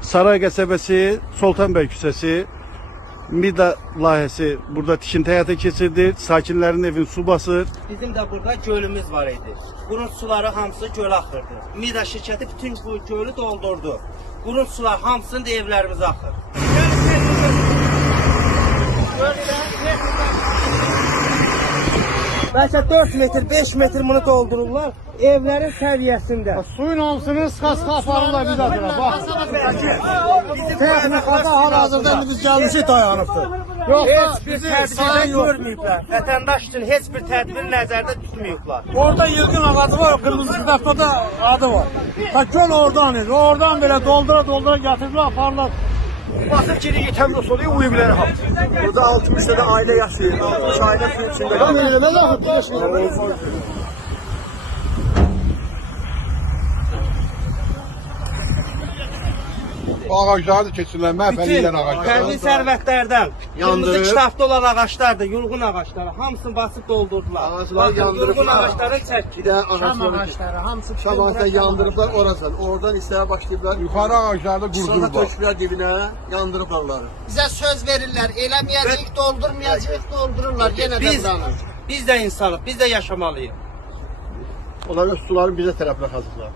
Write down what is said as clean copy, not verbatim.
Saray qəsəbəsi, Sultanbəy küçəsi, Mida layihəsi burada tikinti həyata keçirdi. Sakinlərin evini su basır. Bizim də burada gölümüz var idi. Bunun suları hamısı gölə axırdı. Mida şirkəti bütün bu gölü doldurdu. Bunun sular hamısını da evlərimizə axır. Bəlkə 4 metr, 5 metr bunu doldururlar evlərin səviyyəsində. Suyun hamısını sıxa aparırlar biz adına. Bax. Texnikada hal-hazırda biz gəlmişik dayanıbdır. Heç bir tədbirdə görməyiblər. Vətəndaş üçün heç bir tədbir nəzərdə tutmayıblar. Orada yılgın ağacı var, kırmızı kitabda adı var. Göl oradan idi. Oradan belə doldura gətiriblər, aparırlar. Basıp geri geçemiyoruz oluyor uyumları hap. Burada 60 tane aile yaşıyor. 60 aile suyun içinde. Tam elime lafı Bu ağaçları da keçirlər, məhv edirlər ağaçları. Fərqli sərvətlərdən, kırmızı kitabda olan ağaçlardır, yulğun ağaçları, hamısını basıb doldurdular. Ağaçları yandırıblar. Yulğun ağaçları çək. Bir de ağaçları, hamısı şam ağaçları yandırıblar oradan. Oradan istəyə başlayıblar. Yuxarı ağaçları da Sonra qurdurublar. töküblər dibinə, yandırıblar onları. Bize söz verirler, eləməyəcəyik, doldurmayacağıq, doldururlar. Yenə də buranı. Biz də insanıq, biz də yaşamalıyıq. Onların suları bizə tərəflə xazıqlar.